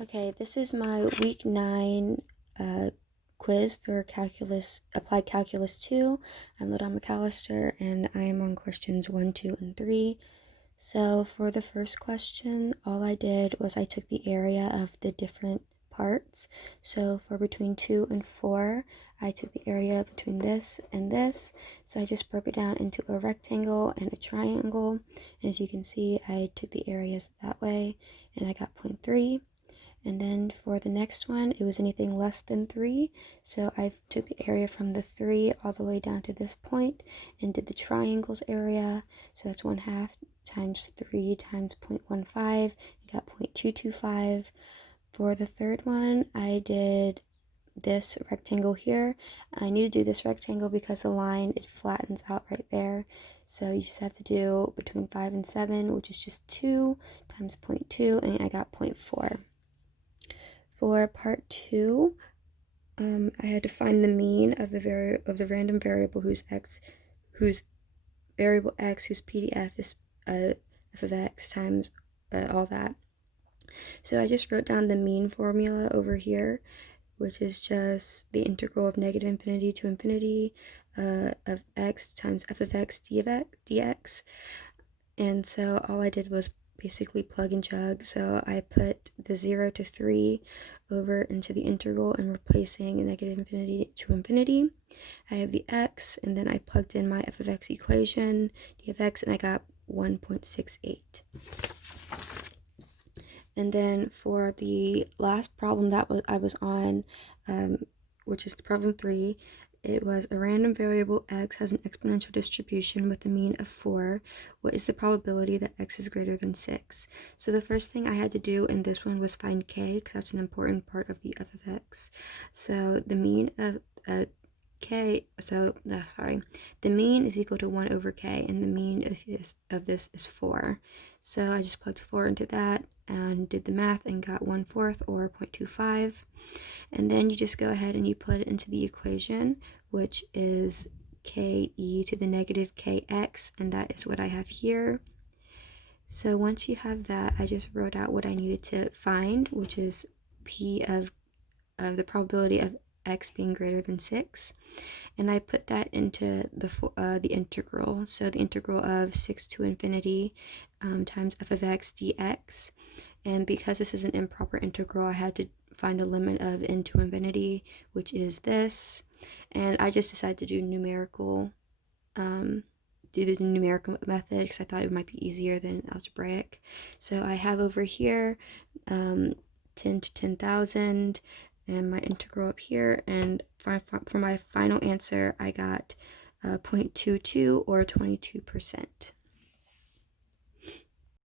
Okay, this is my week 9 quiz for Applied Calculus 2. I'm Ladon McAllister and I am on questions 1, 2, and 3. So for the first question, all I did was I took the area of the different parts. So for between 2 and 4, I took the area between this and this. So I just broke it down into a rectangle and a triangle. And as you can see, I took the areas that way and I got 0.3. And then for the next one, it was anything less than 3. So I took the area from the 3 all the way down to this point and did the triangles area. So that's 1/2 times 3 times 0.15. I got 0.225. For the third one, I did this rectangle here. I need to do this rectangle because the line, it flattens out right there. So you just have to do between 5 and 7, which is just 2 times 0.2, and I got 0.4. For part 2, I had to find the mean of the random variable whose variable x whose PDF is f of x times all that. So I just wrote down the mean formula over here, which is just the integral of negative infinity to infinity of x times f of x dx. And so all I did was basically plug and chug. So I put the 0 to 3 over into the integral and replacing negative infinity to infinity. I have the x, and then I plugged in my f of x equation, d of x, and I got 1.68. And then for the last problem that I was on, which is problem 3, it was a random variable x has an exponential distribution with a mean of 4. What is the probability that x is greater than 6? So the first thing I had to do in this one was find k, because that's an important part of the f of x. So the mean of the mean is equal to 1 over k, and the mean of this is 4. So I just plugged 4 into that and did the math and got 1/4 or 0.25. And then you just go ahead and you put it into the equation, which is ke to the negative kx, and that is what I have here. So once you have that, I just wrote out what I needed to find, which is p of the probability of x being greater than 6, and I put that into the integral. So the integral of 6 to infinity times f of x dx. And because this is an improper integral, I had to find the limit of n to infinity, which is this. And I just decided to do the numerical method because I thought it might be easier than algebraic. So I have over here 10 to 10,000 and my integral up here, and for my final answer I got 0.22 or 22%.